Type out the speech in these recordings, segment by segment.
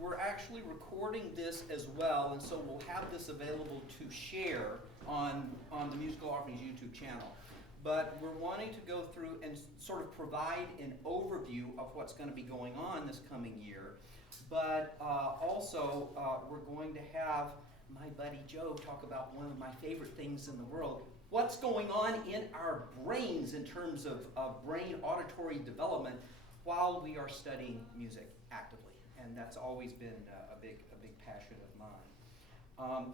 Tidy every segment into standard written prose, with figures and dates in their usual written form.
We're actually recording this as well, and so we'll have this available to share on the Musical Offerings YouTube channel. But we're wanting to go through and sort of provide an overview of what's going to be going on this coming year. But also, we're going to have my buddy Joe talk about one of my favorite things in the world. What's going on in our brains in terms of brain auditory development while we are studying music actively. And that's always been a big passion of mine.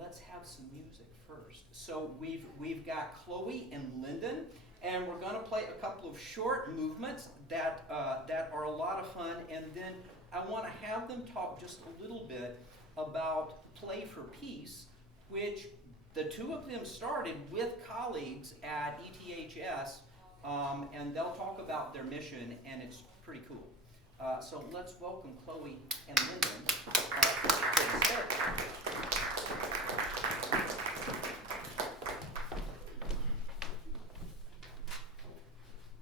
Let's have some music first. So we've got Chloe and Lyndon, and we're going to play a couple of short movements that are a lot of fun, and then I want to have them talk just a little bit about Play for Peace, which the two of them started with colleagues at ETHS, and they'll talk about their mission, and it's pretty cool. So let's welcome Chloe and Lyndon to the stage.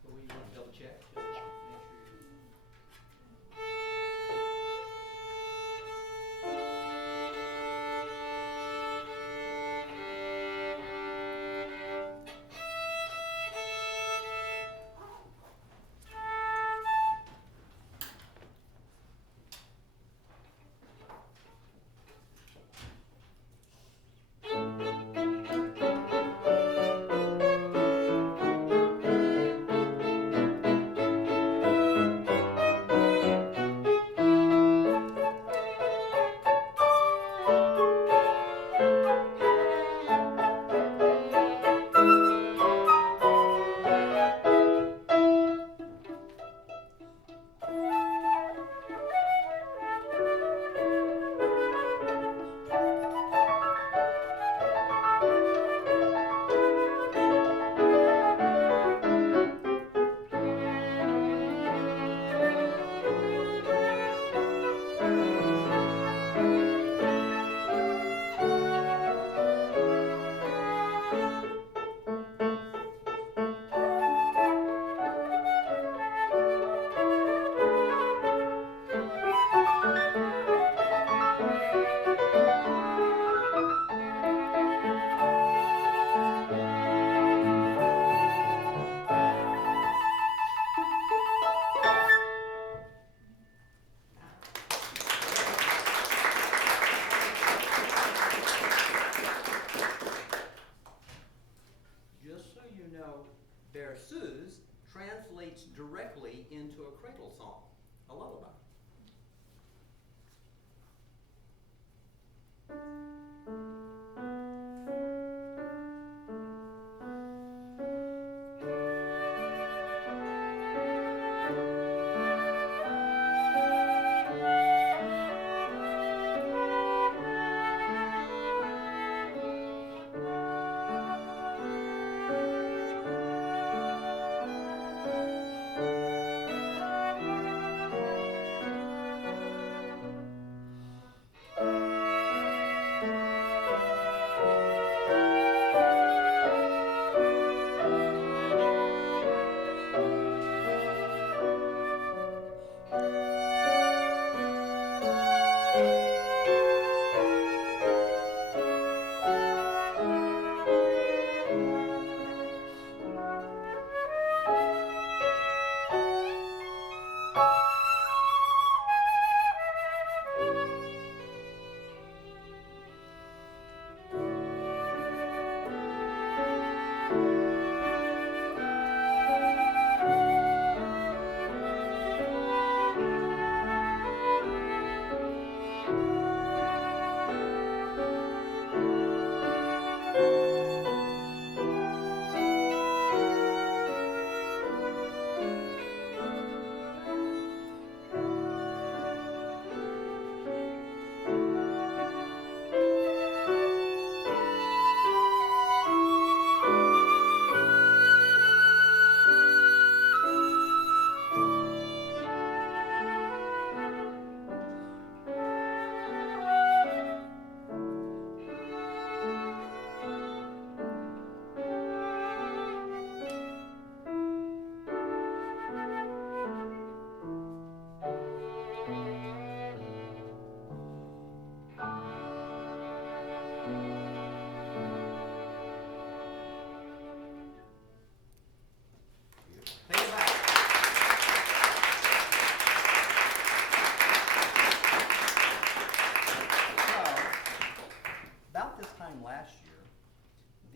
Chloe, you want to double check? Just Yeah. make sure you're...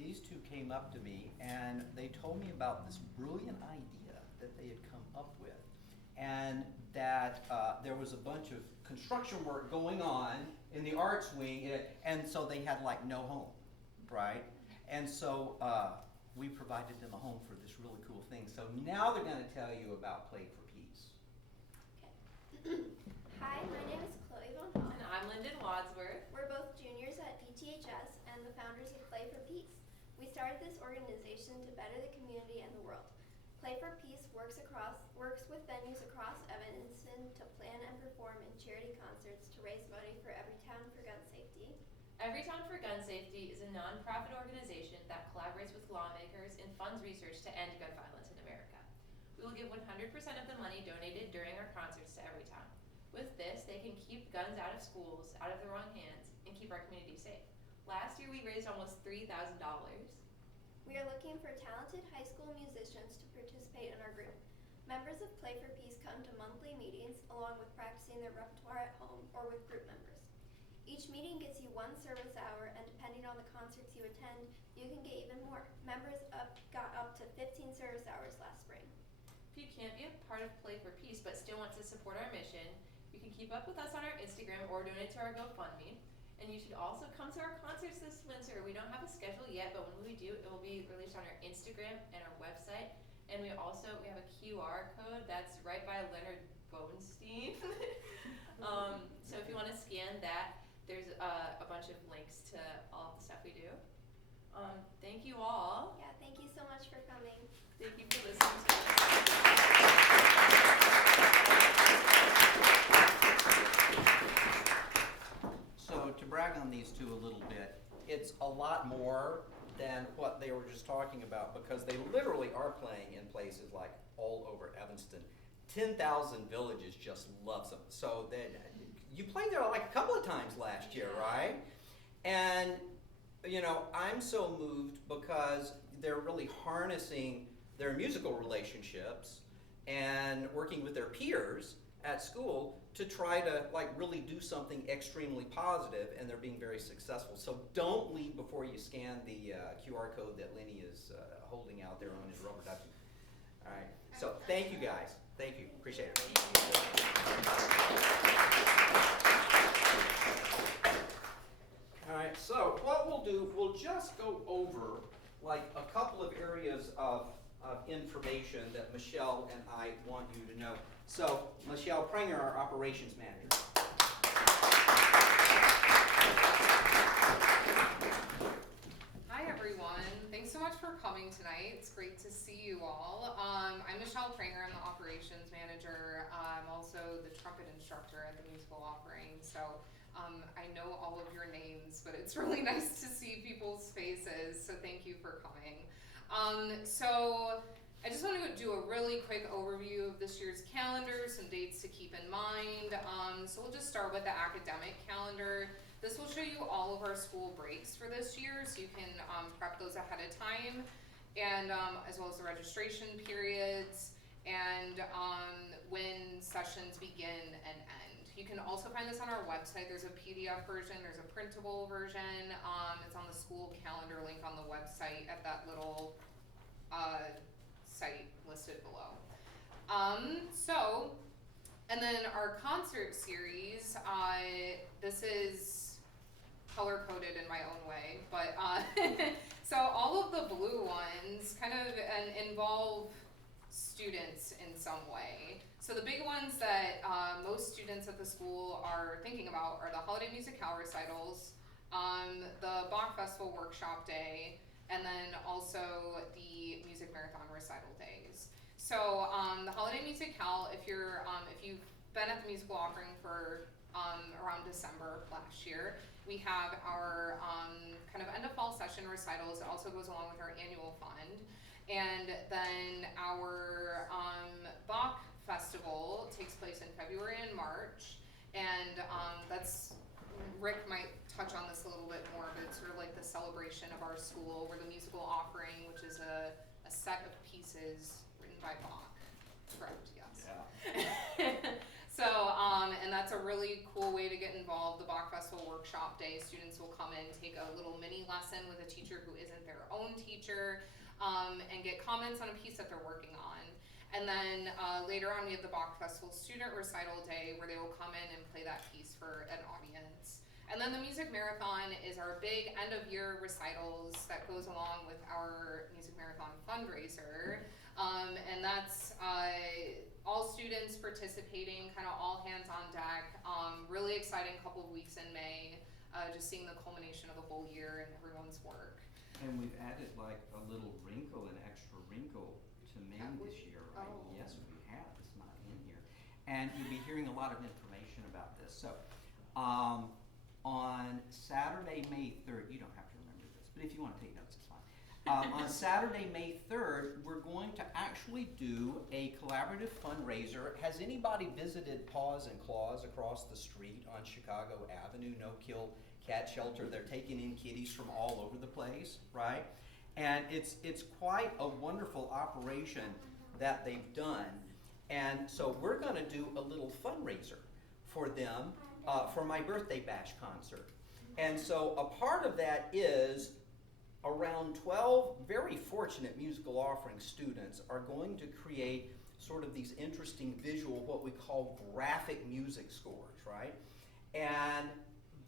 these two came up to me and they told me about this brilliant idea that they had come up with, and that there was a bunch of construction work going on in the arts wing, and so they had like no home, right? And so we provided them a home for this really cool thing. So now they're going to tell you about Play for Peace. Okay. Hi, my name is Chloe Von Hall. And I'm Lyndon Wadsworth. We're both juniors at DTHS and the founders of Play for Peace. We started this organization to better the community and the world. Play for Peace works with venues across Evanston to plan and perform in charity concerts to raise money for Everytown for gun safety. Everytown for Gun Safety is a non-profit organization that collaborates with lawmakers and funds research to end gun violence in America. We will give 100% of the money donated during our concerts to Everytown. With this, they can keep guns out of schools, out of the wrong hands, and keep our community safe. Last year, we raised almost $3,000. We are looking for talented high school musicians to participate in our group. Members of Play for Peace come to monthly meetings along with practicing their repertoire at home or with group members. Each meeting gets you 1 service hour, and depending on the concerts you attend, you can get even more. Members got up to 15 service hours last spring. If you can't be a part of Play for Peace but still want to support our mission, you can keep up with us on our Instagram or donate to our GoFundMe. And you should also come to our concerts this winter. We don't have a schedule yet, but when we do, it will be released on our Instagram and our website. And we have a QR code that's right by Leonard Bowenstein. So if you want to scan that, there's a bunch of links to all of the stuff we do. Thank you all. Yeah, thank you so much for coming. Thank you for listening to us. So to brag on these two a little bit, it's a lot more than what they were just talking about, because they literally are playing in places like all over Evanston. 10,000 villages just loves them. So you played there like a couple of times last year, right? And you know, I'm so moved because they're really harnessing their musical relationships and working with their peers at school to try to like really do something extremely positive, and they're being very successful. So don't leave before you scan the QR code that Lenny is holding out there on his rubber ducky. All right, so thank you guys. Thank you, appreciate it. All right, so what we'll do, we'll just go over like a couple of areas of information that Michelle and I want you to know. So, Michelle Pranger, our operations manager. Hi everyone, thanks so much for coming tonight. It's great to see you all. I'm Michelle Pranger, I'm the operations manager. I'm also the trumpet instructor at the musical offering. So I know all of your names, but it's really nice to see people's faces, so thank you for coming. So I just want to do a really quick overview of this year's calendar, some dates to keep in mind. So we'll just start with the academic calendar. This will show you all of our school breaks for this year, so you can prep those ahead of time, and as well as the registration periods, and when sessions begin and end. You can also find this on our website. There's a PDF version, there's a printable version. It's on the school calendar link on the website at that little site listed below. And then our concert series, this is color coded in my own way, but so all of the blue ones kind of involve students in some way. So the big ones that most students at the school are thinking about are the Holiday Musicale recitals, the Bach Festival Workshop Day, and then also the Music Marathon recital days. So the Holiday Musicale, if you've been at the musical offering for around December last year, we have our kind of end of fall session recitals. It also goes along with our annual fund. And then our Bach Festival takes place in February and March. And Rick might touch on this a little bit more, but it's sort of like the celebration of our school. We're the musical offering, which is a set of pieces written by Bach. Correct, yes. Yeah. So And that's a really cool way to get involved. The Bach Festival Workshop Day, students will come in, take a little mini lesson with a teacher who isn't their own teacher, and get comments on a piece that they're working on. And then later on, we have the Bach Festival Student Recital Day, where they will come in and play that piece for an audience. And then the Music Marathon is our big end-of-year recitals that goes along with our Music Marathon fundraiser. And that's all students participating, kind of all hands on deck. Really exciting couple of weeks in May, just seeing the culmination of the whole year and everyone's work. And we've added like a little wrinkle, an extra wrinkle to Maine this year, right? Oh. Yes, we have. It's not in here. And you'll be hearing a lot of information about this. So, on Saturday, May 3rd, you don't have to remember this, but if you want to take notes, it's fine. On Saturday, May 3rd, we're going to actually do a collaborative fundraiser. Has anybody visited Paws and Claws across the street on Chicago Avenue, no-kill cat shelter? They're taking in kitties from all over the place, right? And it's quite a wonderful operation that they've done. And so we're gonna do a little fundraiser for them for my birthday bash concert. And so a part of that is around 12 very fortunate musical offering students are going to create sort of these interesting visual, what we call graphic music scores, right? And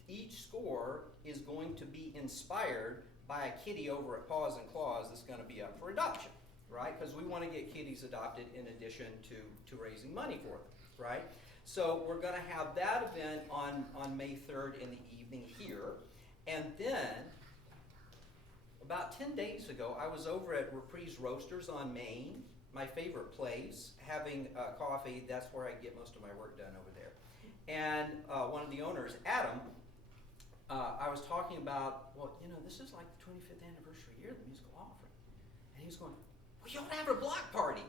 each score is going to be inspired by a kitty over at Paws and Claws that's going to be up for adoption, right? Because we want to get kitties adopted in addition to raising money for them, right? So we're going to have that event on May 3rd in the evening here. And then, about 10 days ago, I was over at Reprise Roasters on Main, my favorite place, having coffee. That's where I get most of my work done over there. And one of the owners, Adam, I was talking about, well, you know, this is like the 25th anniversary year of the musical offering. And he was going, well, you ought to have a block party.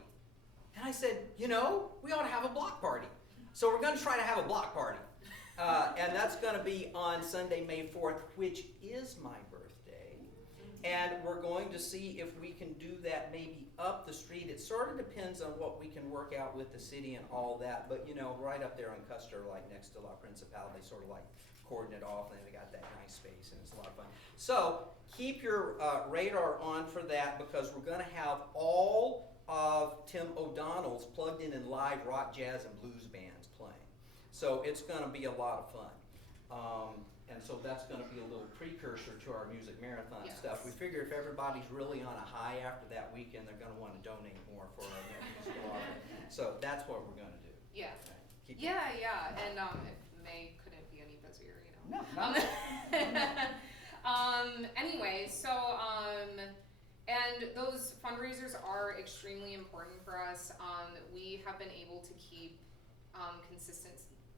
And I said, you know, we ought to have a block party. So we're going to try to have a block party. And that's going to be on Sunday, May 4th, which is my birthday. And we're going to see if we can do that maybe up the street. It sort of depends on what we can work out with the city and all that. But, you know, right up there on Custer, like next to La Principal, they sort of like cordon it off, and they got that nice space, and it's a lot of fun. So keep your radar on for that, because we're going to have all of Tim O'Donnell's plugged in live rock, jazz, and blues bands playing. So it's going to be a lot of fun. And so that's going to be a little precursor to our music marathon stuff. We figure if everybody's really on a high after that weekend, they're going to want to donate more for our musical offering. So that's what we're going to do. Yeah. Okay. Yeah. And if May couldn't be any busier, you know. No. Anyway, so and those fundraisers are extremely important for us. We have been able to keep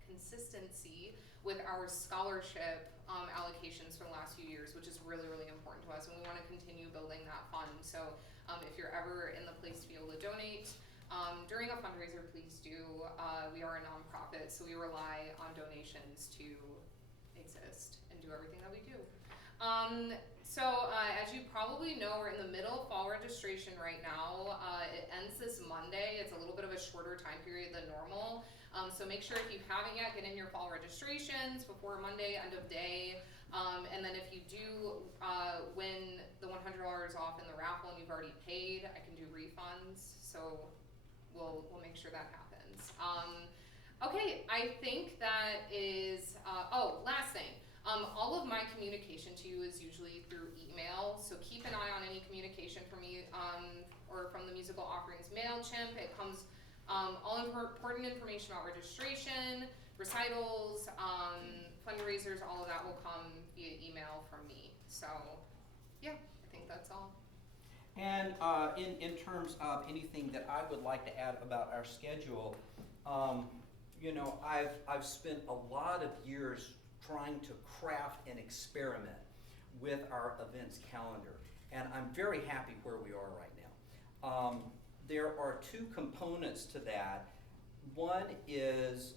consistency with our scholarship allocations for the last few years, which is really, really important to us, and we want to continue building that fund. So if you're ever in the place to be able to donate during a fundraiser, please do. We are a nonprofit, so we rely on donations to exist and do everything that we do. So as you probably know, we're in the middle of fall registration right now. It ends this Monday. It's a little bit of a shorter time period than normal. So make sure if you haven't yet, get in your fall registrations before Monday, end of day. And then if you do win the $100 off in the raffle and you've already paid, I can do refunds. So we'll make sure that happens. Okay, I think that is, last thing. All of my communication to you is usually through email, so keep an eye on any communication from me or from the Musical Offerings MailChimp. It comes all important information about registration, recitals, fundraisers, all of that will come via email from me. So, yeah, I think that's all. And in terms of anything that I would like to add about our schedule, you know, I've spent a lot of years trying to craft and experiment with our events calendar, and I'm very happy where we are right now. There are two components to that. One is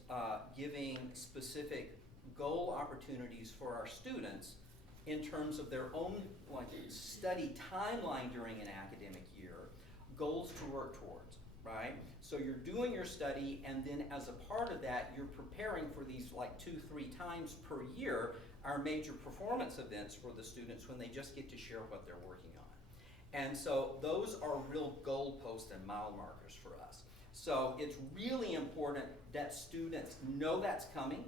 giving specific goal opportunities for our students in terms of their own study timeline during an academic year, goals to work towards. right? So you're doing your study, and then as a part of that, you're preparing for these like 2-3 times per year, our major performance events for the students when they just get to share what they're working on. And so those are real goalposts and mile markers for us. So it's really important that students know that's coming,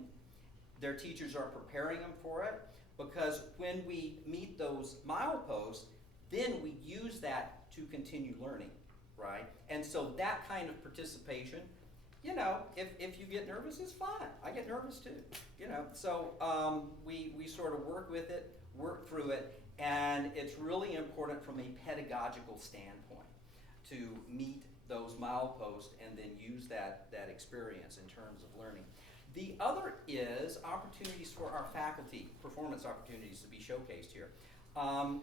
their teachers are preparing them for it, because when we meet those mileposts, then we use that to continue learning, right? And so that kind of participation, you know, if you get nervous, it's fine. I get nervous too, you know. So we sort of work with it, work through it, and it's really important from a pedagogical standpoint to meet those mileposts and then use that experience in terms of learning. The other is opportunities for our faculty, performance opportunities to be showcased here.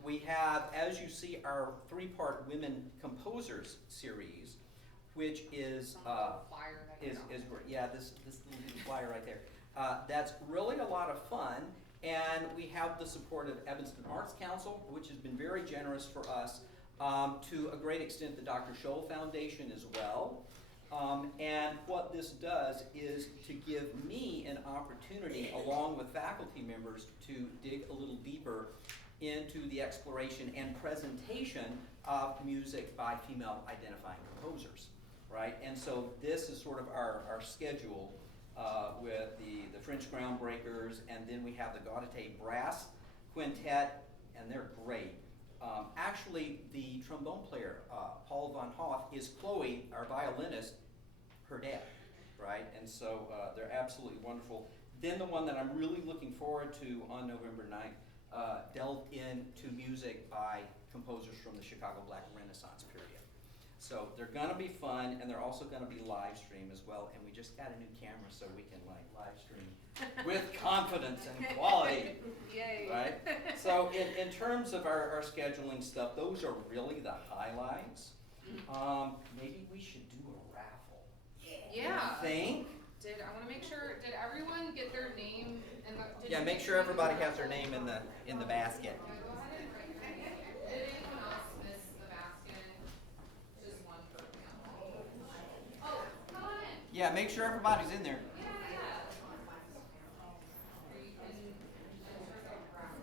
We have, as you see, our 3-part Women Composers series, which is great. Yeah, this little flyer right there. That's really a lot of fun, and we have the support of Evanston Arts Council, which has been very generous for us, to a great extent the Dr. Scholl Foundation as well. And what this does is to give me an opportunity, along with faculty members, to dig a little deeper into the exploration and presentation of music by female identifying composers, right? And so this is sort of our schedule with the French Groundbreakers, and then we have the Gaudete Brass Quintet, and they're great. Actually, the trombone player, Paul Von Hoff, is Chloe, our violinist, her dad, right? And so they're absolutely wonderful. Then the one that I'm really looking forward to on November 9th, delved into music by composers from the Chicago Black Renaissance period. So they're gonna be fun, and they're also gonna be live stream as well, and we just got a new camera so we can like live stream with confidence and quality. Yay. Right? So in terms of our scheduling stuff, those are really the highlights. Maybe we should do a raffle. Yeah. Think? I want to make sure, did everyone get their name in the? Yeah, make sure everybody has their name in the basket. Yeah, go ahead and write your name. Did anyone else miss the basket? Just one for example. Oh, come on in. Yeah, make sure everybody's in there. Yeah. Or you can enter the raffle.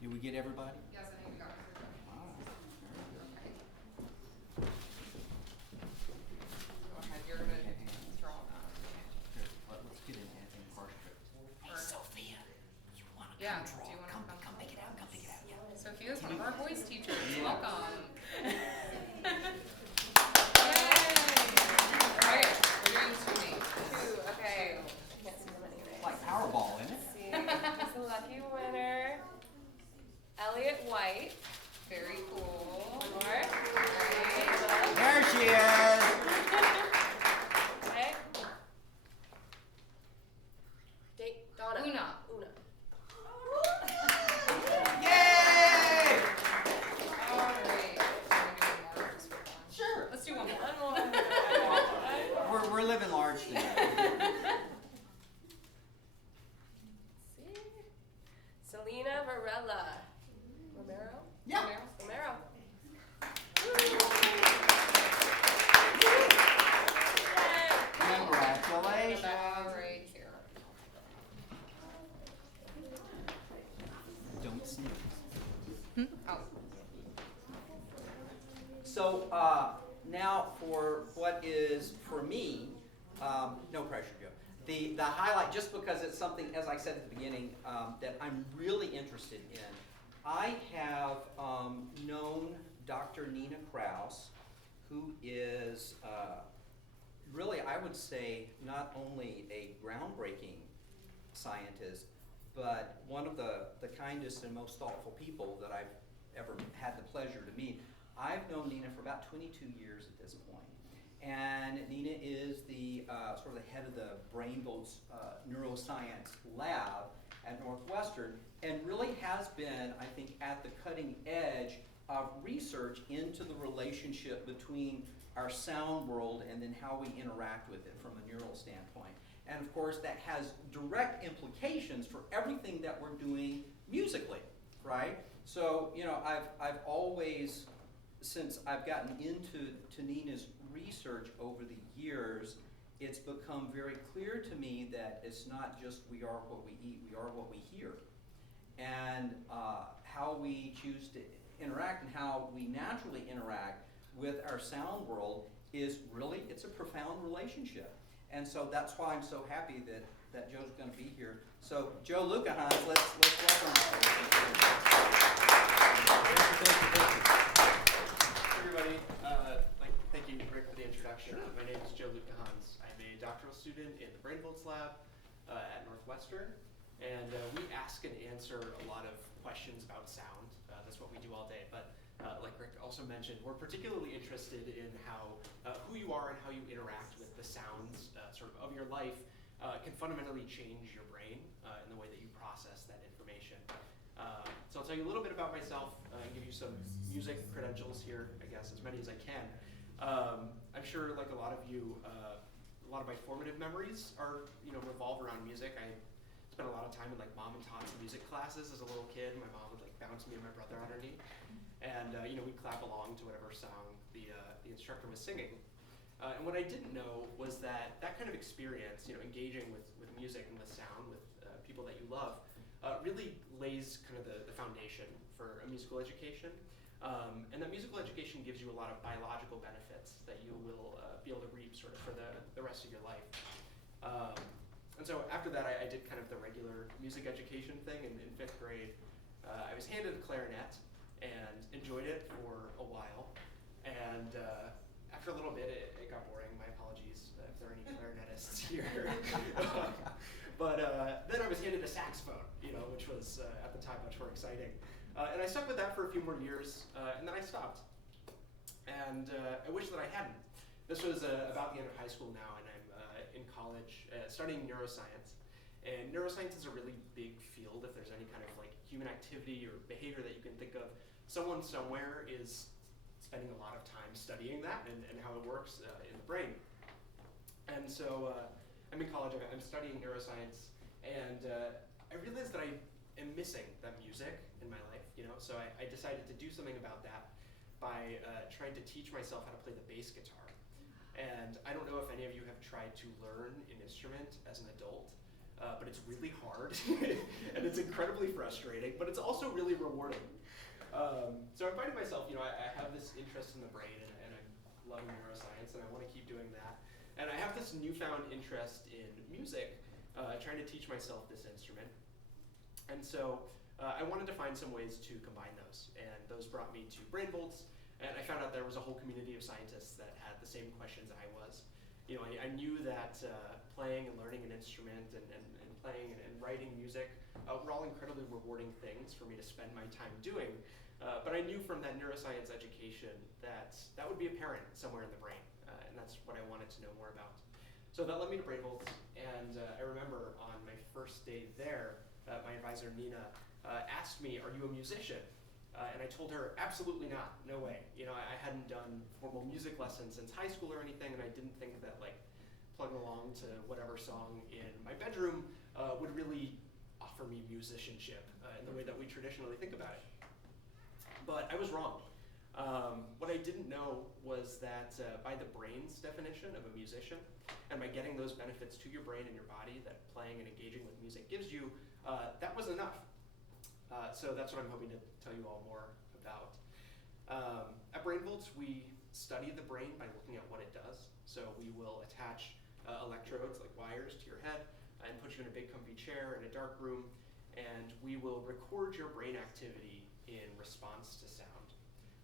Did we get everybody? Yes, I think we got it. Wow, very good. Okay. Go ahead, you're gonna throw them out. Here, let's get in first trip. Hey, Sophia, you wanna Yeah, come draw? do you wanna come? Come pick it out, come pick it out, yeah. Sophia's one of our voice teachers. Yeah. Welcome. Yay! Alright, we're doing 2 names. Two, okay. Can't see them anyway. Like Powerball, isn't it? See, who's the lucky winner? Elliot White. Very cool. One more. There she is. Okay. Donna. Una. Una. Yay! So now for what is for me, no pressure, Joe. The highlight, just because it's something, as I said at the beginning, that I'm really interested in. I have known Dr. Nina Kraus, who is really, I would say, not only a groundbreaking scientist, but one of the kindest and most thoughtful people that I've ever had the pleasure to meet. I've known Nina for about 22 years at this point. And Nina is the sort of the head of the Brainvolts neuroscience lab at Northwestern, and really has been, I think, at the cutting edge of research into the relationship between our sound world and then how we interact with it from a neural standpoint. And of course, that has direct implications for everything that we're doing musically, right? So, you know, I've always, since I've gotten into Nina's research over the years, it's become very clear to me that it's not just we are what we eat, we are what we hear. And how we choose to interact and how we naturally interact with our sound world is really, it's a profound relationship. And so that's why I'm so happy that Joe's going to be here. So Joe Lucahans, let's welcome him. Everybody, thank you, Rick, for the introduction. Sure. My name is Joe Lucahans. I'm a doctoral student in the Brainvolts lab at Northwestern, and we ask and answer a lot of questions about sound. That's what we do all day. But like Rick also mentioned, we're particularly interested in how who you are and how you interact with the sounds sort of your life can fundamentally change your brain in the way that you process that information. So I'll tell you a little bit about myself and give you some music credentials here, I guess, as many as I can. I'm sure, like a lot of you, a lot of my formative memories are, revolve around music. I spent a lot of time in like mom and Todd's music classes as a little kid. My mom would like bounce me and my brother underneath, and we'd clap along to whatever song the instructor was singing. And what I didn't know was that kind of experience, engaging with music and with sound, with people that you love, really lays kind of the foundation for a musical education. And that musical education gives you a lot of biological benefits that you will be able to reap sort of for the rest of your life. And so after that, I did kind of the regular music education thing in 5th grade. I was handed a clarinet and enjoyed it for a while. And after a little bit, it got boring. My apologies if there are any clarinetists here. But then I was handed a saxophone, which was at the time much more exciting. And I stuck with that for a few more years, and then I stopped. And I wish that I hadn't. This was about the end of high school now, and I'm in college studying neuroscience. And neuroscience is a really big field. If there's any kind of like human activity or behavior that you can think of, someone somewhere is spending a lot of time studying that and how it works in the brain. And so I'm in college, I'm studying neuroscience, and I realized that I am missing that music in my life, so I decided to do something about that by trying to teach myself how to play the bass guitar. And I don't know if any of you have tried to learn an instrument as an adult, but it's really hard, and it's incredibly frustrating, but it's also really rewarding. So I'm finding myself, I have this interest in the brain, and I love neuroscience, and I want to keep doing that. And I have this newfound interest in music, trying to teach myself this instrument. And so I wanted to find some ways to combine those, and those brought me to Brainvolts, and I found out there was a whole community of scientists that had the same questions I was. I knew that playing and learning an instrument and playing and writing music were all incredibly rewarding things for me to spend my time doing, but I knew from that neuroscience education that would be apparent somewhere in the brain, and that's what I wanted to know more about. So that led me to Brainvolts, and I remember on my first day there, my advisor Nina asked me, "Are you a musician?" And I told her, absolutely not, no way. I hadn't done formal music lessons since high school or anything, and I didn't think that plugging along to whatever song in my bedroom would really offer me musicianship in the way that we traditionally think about it. But I was wrong. What I didn't know was that by the brain's definition of a musician, and by getting those benefits to your brain and your body that playing and engaging with music gives you, that was enough. So that's what I'm hoping to tell you all more about. At Brainvolts, we study the brain by looking at what it does. So we will attach electrodes like wires to your head and put you in a big comfy chair in a dark room, and we will record your brain activity in response to sound.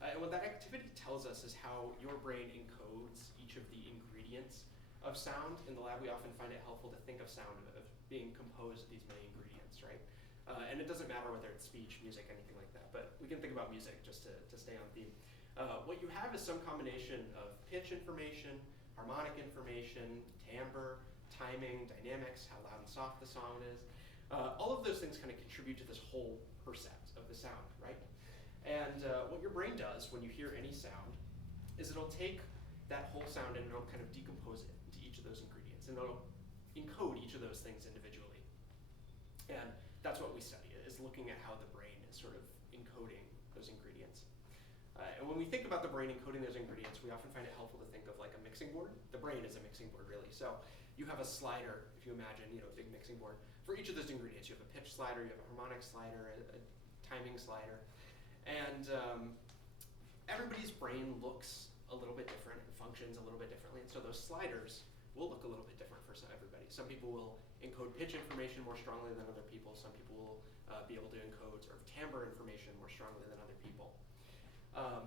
And what that activity tells us is how your brain encodes each of the ingredients of sound. In the lab, we often find it helpful to think of sound of being composed of these many ingredients, right? And it doesn't matter whether it's speech, music, anything like that, but we can think about music just to stay on theme. What you have is some combination of pitch information, harmonic information, timbre, timing, dynamics, how loud and soft the song is. All of those things kind of contribute to this whole percept of the sound, right? And what your brain does when you hear any sound is it'll take that whole sound and it'll kind of decompose it into each of those ingredients, and it'll encode each of those things individually. And that's what we study, is looking at how the brain is sort of encoding those ingredients. And when we think about the brain encoding those ingredients, we often find it helpful to think of like a mixing board. The brain is a mixing board, really. So you have a slider, if you imagine, a big mixing board. For each of those ingredients, you have a pitch slider, you have a harmonic slider, a timing slider. And everybody's brain looks a little bit different and functions a little bit differently. And so those sliders will look a little bit different for everybody. Some people will encode pitch information more strongly than other people. Some people will be able to encode sort of timbre information more strongly than other people.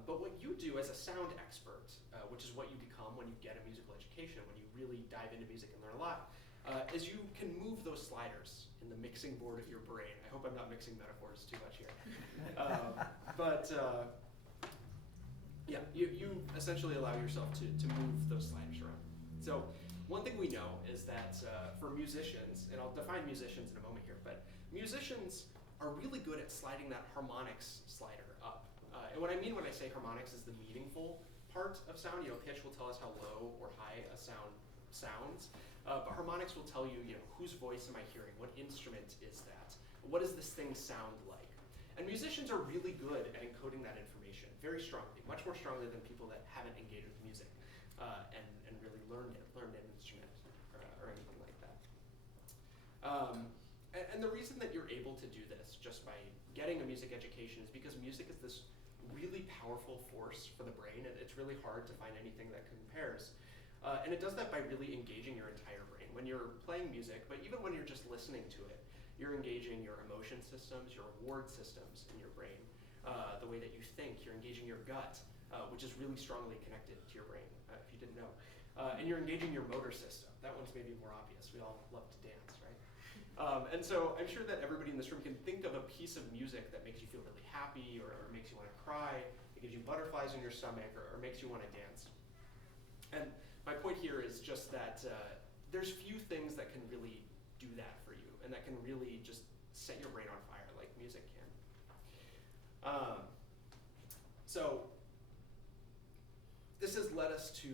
But what you do as a sound expert, which is what you become when you get a musical education, when you really dive into music and learn a lot, is you can move those sliders in the mixing board of your brain. I hope I'm not mixing metaphors too much here. Yeah, you essentially allow yourself to move those sliders around. So one thing we know is that for musicians, and I'll define musicians in a moment here, but musicians are really good at sliding that harmonics slider up. And what I mean when I say harmonics is the meaningful part of sound. Pitch will tell us how low or high a sound sounds, but harmonics will tell you, whose voice am I hearing? What instrument is that? What does this thing sound like? And musicians are really good at encoding that information very strongly, much more strongly than people that haven't engaged with music and really learned an instrument or anything like that. And the reason that you're able to do this just by getting a music education is because music is this really powerful force for the brain. It's really hard to find anything that compares. And it does that by really engaging your entire brain. When you're playing music, but even when you're just listening to it, you're engaging your emotion systems, your reward systems in your brain, the way that you think. You're engaging your gut, which is really strongly connected to your brain, if you didn't know. And you're engaging your motor system. That one's maybe more obvious. We all love to dance, right? And so I'm sure that everybody in this room can think of a piece of music that makes you feel really happy or makes you want to cry, it gives you butterflies in your stomach, or makes you want to dance. And my point here is just that there's few things that can really do that for you and that can really just set your brain on fire like music can. So this has led us to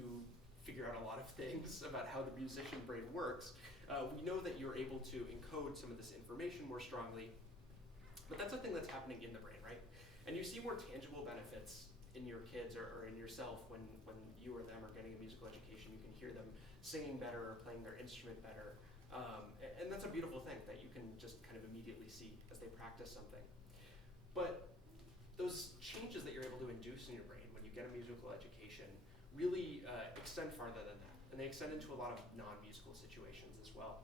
figure out a lot of things about how the musician brain works. We know that you're able to encode some of this information more strongly, but that's something that's happening in the brain, right? And you see more tangible benefits in your kids or in yourself when you or them are getting a musical education. You can hear them singing better or playing their instrument better. And that's a beautiful thing that you can just kind of immediately see as they practice something. But those changes that you're able to induce in your brain when you get a musical education really extend farther than that. And they extend into a lot of non-musical situations as well.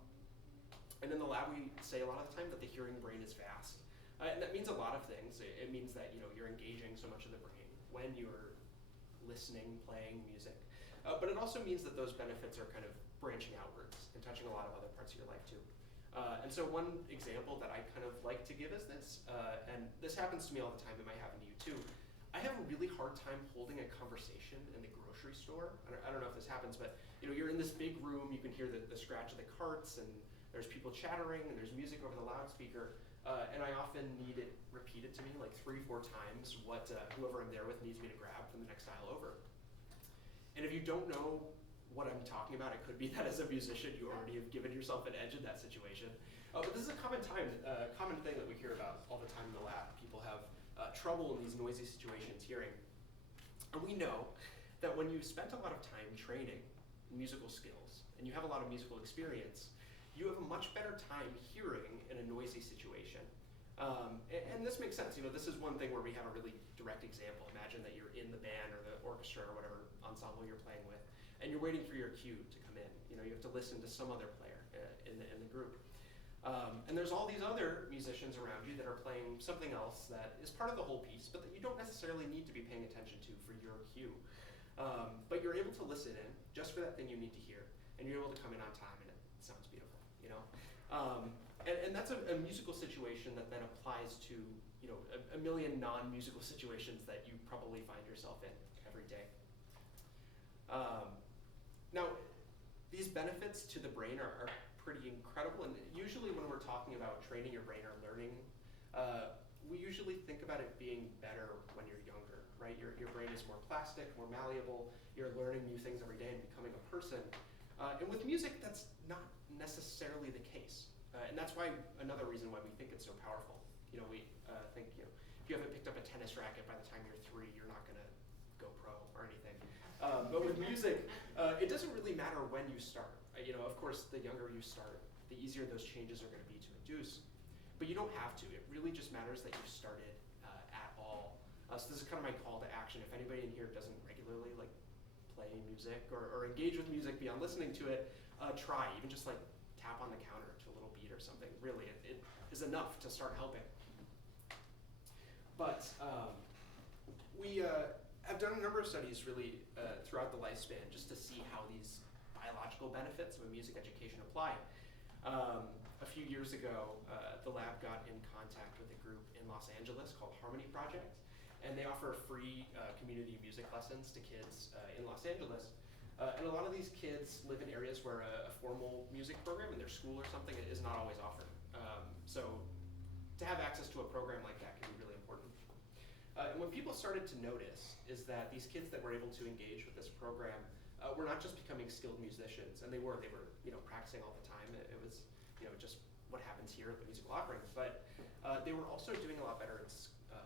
And in the lab, we say a lot of the time that the hearing brain is vast. And that means a lot of things. It means that you're engaging so much of the brain when you're listening, playing music. But it also means that those benefits are kind of branching outwards and touching a lot of other parts of your life too. And so one example that I kind of like to give is this, and this happens to me all the time, it might happen to you too. I have a really hard time holding a conversation in the grocery store. I don't know if this happens, but you're in this big room, you can hear the scratch of the carts, and there's people chattering, and there's music over the loudspeaker. And I often need it repeated to me like 3-4 times what whoever I'm there with needs me to grab from the next aisle over. And if you don't know what I'm talking about, it could be that as a musician you already have given yourself an edge in that situation. But this is a common thing that we hear about all the time in the lab. People have trouble in these noisy situations hearing. And we know that when you spent a lot of time training musical skills and you have a lot of musical experience, you have a much better time hearing in a noisy situation. And this makes sense. This is one thing where we have a really direct example. Imagine that you're in the band or the orchestra or whatever ensemble you're playing with, and you're waiting for your cue to come in. You have to listen to some other player in the group. And there's all these other musicians around you that are playing something else that is part of the whole piece, but that you don't necessarily need to be paying attention to for your cue. But you're able to listen in just for that thing you need to hear, and you're able to come in on time, and it sounds beautiful. And that's a musical situation that then applies to a million non-musical situations that you probably find yourself in every day. Now, these benefits to the brain are pretty incredible, and usually when we're talking about training your brain or learning, we usually think about it being better when you're younger, right? Your brain is more plastic, more malleable, you're learning new things every day and becoming a person. And with music, that's not necessarily the case. And that's why another reason why we think it's so powerful. We think, if you haven't picked up a tennis racket by the time you're 3, you're not gonna go pro or anything. But with music, it doesn't really matter when you start. Of course, the younger you start, the easier those changes are gonna be to induce. But you don't have to. It really just matters that you've started at all. So this is kind of my call to action. If anybody in here doesn't regularly play music or engage with music beyond listening to it, try. Even just tap on the counter to a little beat or something. Really, it is enough to start helping. But we have done a number of studies really throughout the lifespan just to see how these biological benefits of a music education apply. A few years ago, the lab got in contact with a group in Los Angeles called Harmony Project, and they offer free community music lessons to kids in Los Angeles. And a lot of these kids live in areas where a formal music program in their school or something is not always offered. So to have access to a program like that can be really important. And what people started to notice is that these kids that were able to engage with this program were not just becoming skilled musicians, and they were practicing all the time. It was just what happens here at the musical offerings, but they were also doing a lot better at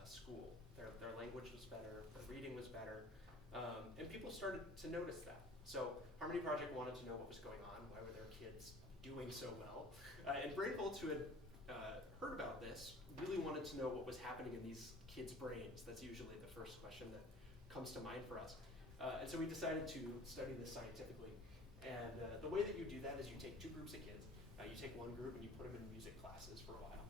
school. Their language was better, their reading was better, and people started to notice that. So Harmony Project wanted to know what was going on, why were their kids doing so well, and Brainvolts, who had heard about this, really wanted to know what was happening in these kids' brains. That's usually the first question that comes to mind for us. And so we decided to study this scientifically. And the way that you do that is you take 2 groups of kids. You take one group and you put them in music classes for a while.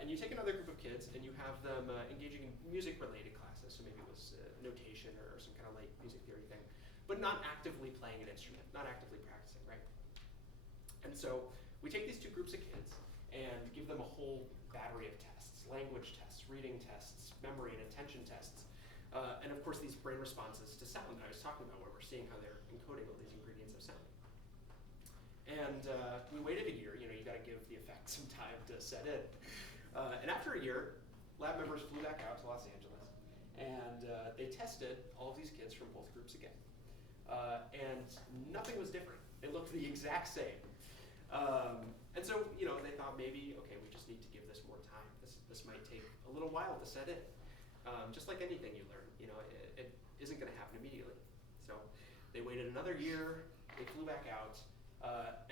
And you take another group of kids and you have them engaging in music-related classes. So maybe it was notation or some kind of light music theory thing, but not actively playing an instrument, not actively practicing, right? And so we take these 2 groups of kids and give them a whole battery of tests, language tests, reading tests, memory and attention tests. And of course, these brain responses to sound that I was talking about, where we're seeing how they're encoding all these ingredients of sound. And we waited a year. You got to give the effect some time to set in. And after a year, lab members flew back out to Los Angeles, and they tested all of these kids from both groups again. And nothing was different. They looked the exact same. And so, they thought maybe, okay, we just need to give this more time. This might take a little while to set in. Just like anything you learn, it isn't going to happen immediately. So they waited another year, they flew back out,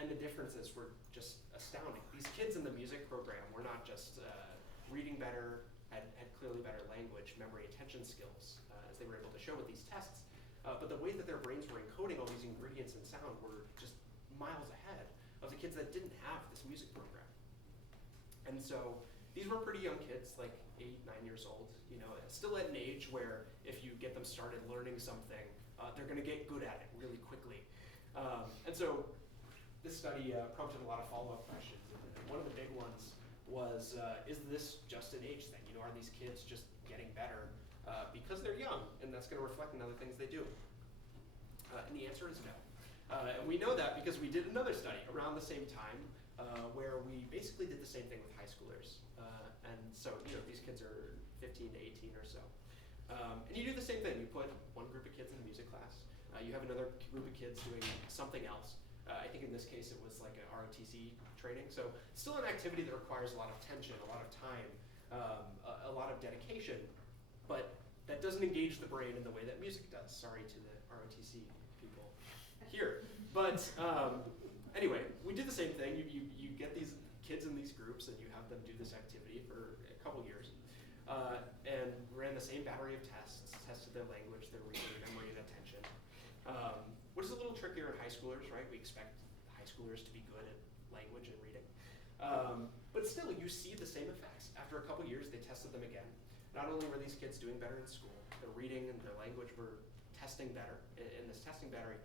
and the differences were just astounding. These kids in the music program were not just reading better, had clearly better language, memory, attention skills, as they were able to show with these tests, but the way that their brains were encoding all these ingredients in sound were just miles ahead of the kids that didn't have this music program. And so these were pretty young kids, like 8, 9 years old, still at an age where if you get them started learning something, they're going to get good at it really quickly. And so this study prompted a lot of follow-up questions. And one of the big ones was, is this just an age thing? Are these kids just getting better because they're young, and that's going to reflect in other things they do? And the answer is no. And we know that because we did another study around the same time where we basically did the same thing with high schoolers. And so, these kids are 15 to 18 or so. And you do the same thing. You put one group of kids in a music class. You have another group of kids doing something else. I think in this case it was like a ROTC training. So still an activity that requires a lot of attention, a lot of time, a lot of dedication, but that doesn't engage the brain in the way that music does. Sorry to the ROTC people here. But anyway, we did the same thing. You get these kids in these groups and you have them do this activity for a couple years, and ran the same battery of tests, tested their language, their reading, memory, and attention, which is a little trickier in high schoolers, right? We expect high schoolers to be good at language and reading. But still, you see the same effects. After a couple years, they tested them again. Not only were these kids doing better in school, their reading and their language were testing better in this testing battery,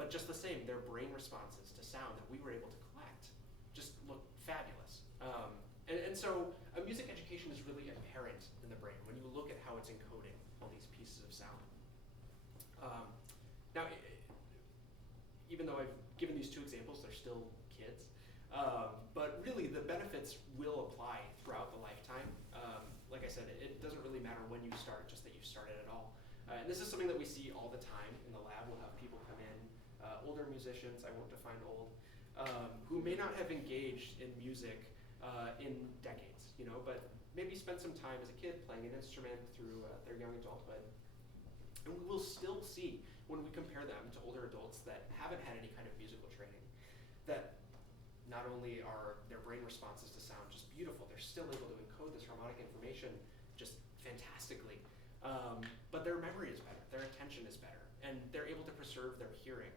but just the same, their brain responses to sound that we were able to collect just looked fabulous. And so music education is really inherent in the brain when you look at how it's encoding all these pieces of sound. Now, even though I've given these two examples, they're still kids. But really, the benefits will apply throughout the lifetime. Like I said, it doesn't really matter when you start, just that you started at all. And this is something that we see all the time in the lab. We'll have people come in, older musicians, I won't define old, who may not have engaged in music in decades, but maybe spent some time as a kid playing an instrument through their young adulthood. And we will still see, when we compare them to older adults that haven't had any kind of musical training, that not only are their brain responses to sound just beautiful, they're still able to encode this harmonic information just fantastically, but their memory is better, their attention is better, and they're able to preserve their hearing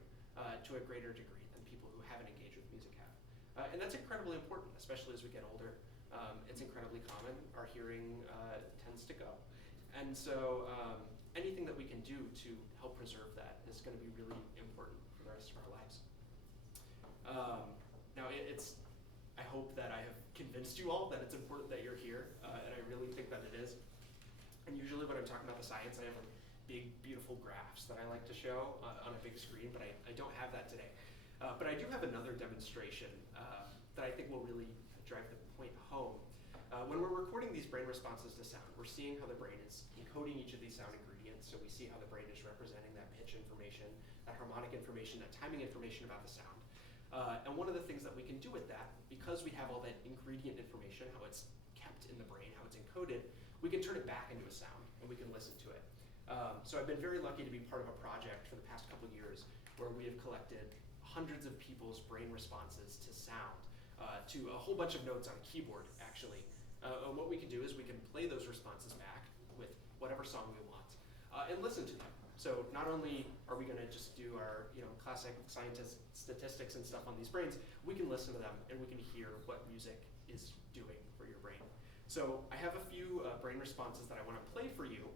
to a greater degree than people who haven't engaged with music have. And that's incredibly important, especially as we get older. It's incredibly common. Our hearing tends to go. And so anything that we can do to help preserve that is going to be really important for the rest of our lives. Now, I hope that I have convinced you all that it's important that you're here, and I really think that it is. And usually when I'm talking about the science, I have big, beautiful graphs that I like to show on a big screen, but I don't have that today. But I do have another demonstration that I think will really drive the point home. When we're recording these brain responses to sound, we're seeing how the brain is encoding each of these sound ingredients. So we see how the brain is representing that pitch information, that harmonic information, that timing information about the sound. And one of the things that we can do with that, because we have all that ingredient information, how it's kept in the brain, how it's encoded, we can turn it back into a sound and we can listen to it. So I've been very lucky to be part of a project for the past couple years where we have collected hundreds of people's brain responses to sound, to a whole bunch of notes on a keyboard, actually. And what we can do is we can play those responses back with whatever song we want and listen to them. So not only are we going to just do our classic scientist statistics and stuff on these brains, we can listen to them and we can hear what music is doing for your brain. So I have a few brain responses that I want to play for you.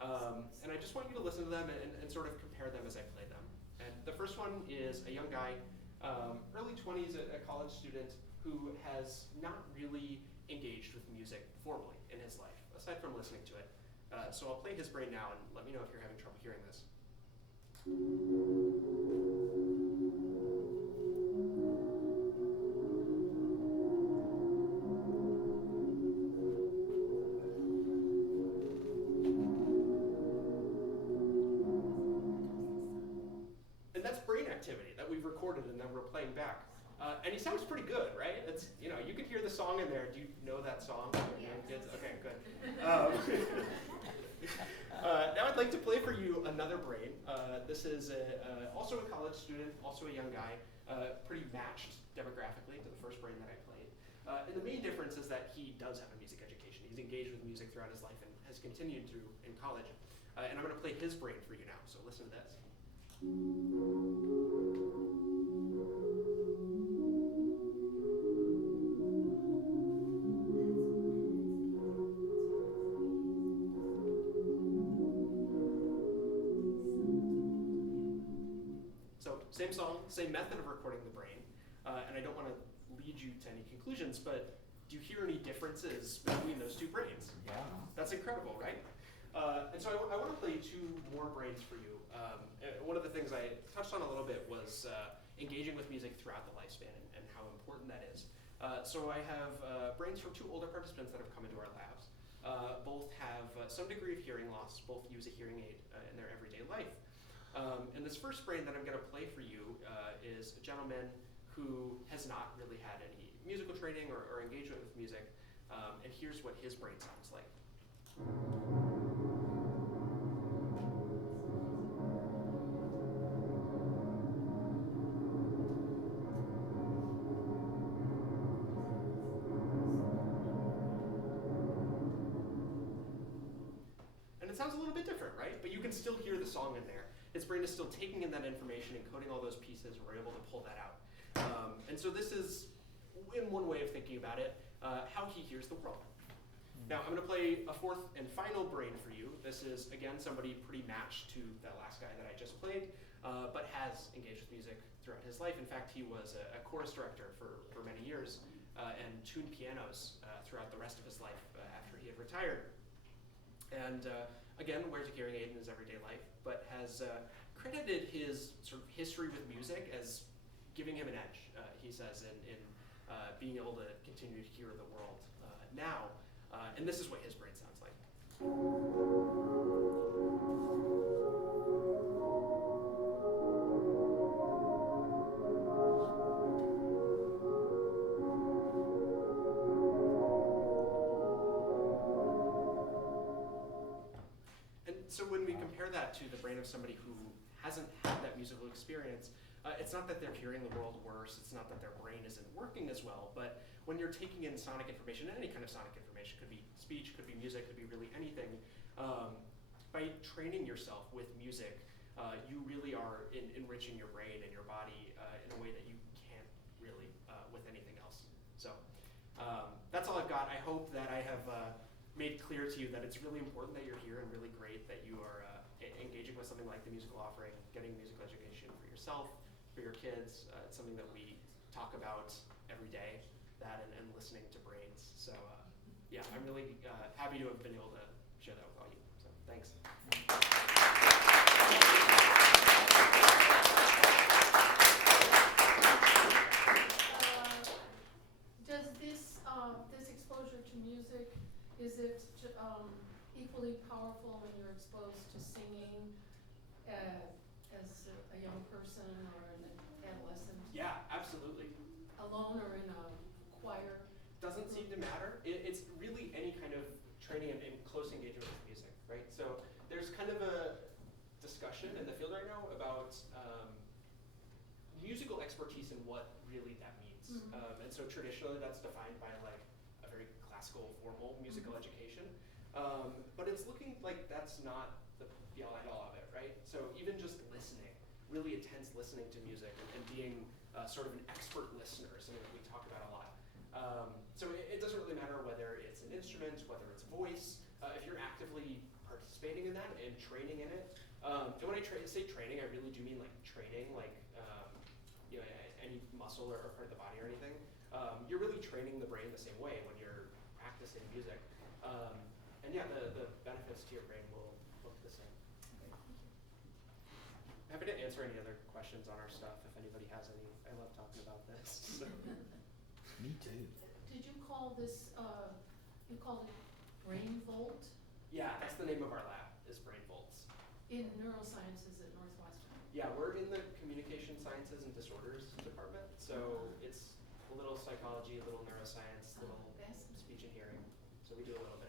And I just want you to listen to them and sort of compare them as I play them. And the first one is a young guy, early 20s, a college student who has not really engaged with music formally in his life, aside from listening to it. So I'll play his brain now and let me know if you're having trouble hearing this. And that's brain activity that we've recorded and then we're playing back. And he sounds pretty good, right? It's, you can hear the song in there. Do you know that song? Yeah. Kids? Okay, good. Now I'd like to play for you another brain. This is also a college student, also a young guy, pretty matched demographically to the first brain that I played. And the main difference is that he does have a music education. He's engaged with music throughout his life and has continued to in college. And I'm going to play his brain for you now, so listen to this. Same song, same method of recording the brain, and I don't want to lead you to any conclusions, but do you hear any differences between those two brains? Yeah. That's incredible, right? And so I want to play two more brains for you. One of the things I touched on a little bit was engaging with music throughout the lifespan and how important that is. So I have brains from two older participants that have come into our labs. Both have some degree of hearing loss, both use a hearing aid in their everyday life. And this first brain that I'm going to play for you is a gentleman who has not really had any musical training or engagement with music. And here's what his brain sounds like. it sounds a little bit different, right? But you can still hear the song in there. His brain is still taking in that information and coding all those pieces, and we're able to pull that out. And so this is, in one way of thinking about it, how he hears the world. Now, I'm going to play a fourth and final brain for you. This is, again, somebody pretty matched to that last guy that I just played, but has engaged with music throughout his life. In fact, he was a chorus director for many years and tuned pianos throughout the rest of his life after he had retired. And again, wears a hearing aid in his everyday life, but has credited his sort of history with music as giving him an edge, he says, in being able to continue to hear the world now. And this is what his brain sounds like. And so when we compare that to the brain of somebody who hasn't had that musical experience, it's not that they're hearing the world worse, it's not that their brain isn't working as well, but when you're taking in sonic information, any kind of sonic information, could be speech, could be music, could be really anything, by training yourself with music, you really are enriching your brain and your body in a way that you can't really with anything else. So that's all I've got. I hope that I have made clear to you that it's really important that you're here and really great that you are engaging with something like the musical offering, getting musical education for yourself, for your kids. It's something that we talk about every day, that and listening to brains. So yeah, I'm really happy to have been able to share that with all you. So thanks. Does this exposure to music, is it equally powerful when you're exposed to singing as a young person or an adolescent? Yeah, absolutely. Alone or in a choir? Doesn't seem to matter. It's really any kind of training and close engagement with music, right? So there's kind of a discussion in the field right now about musical expertise and what really that means. And so traditionally that's defined by like a very classical, formal musical education. But it's looking like that's not the be-all end-all of it, right? So even just listening, really intense listening to music and being sort of an expert listener is something that we talk about a lot. So it doesn't really matter whether it's an instrument, whether it's voice, if you're actively participating in that and training in it. And when I say training, I really do mean like training, like you know, any muscle or part of the body or anything. You're really training the brain the same way when you're practicing music. And yeah, the benefits to your brain will look the same. Happy to answer any other questions on our stuff if anybody has any. I love talking about this. So. Me too. Did you call this, you called it Brainvolt? Yeah, that's the name of our lab, is Brainvolts. In neurosciences at Northwestern? Yeah, we're in the communication sciences and disorders department. So it's a little psychology, a little neuroscience, a little speech and hearing. So we do a little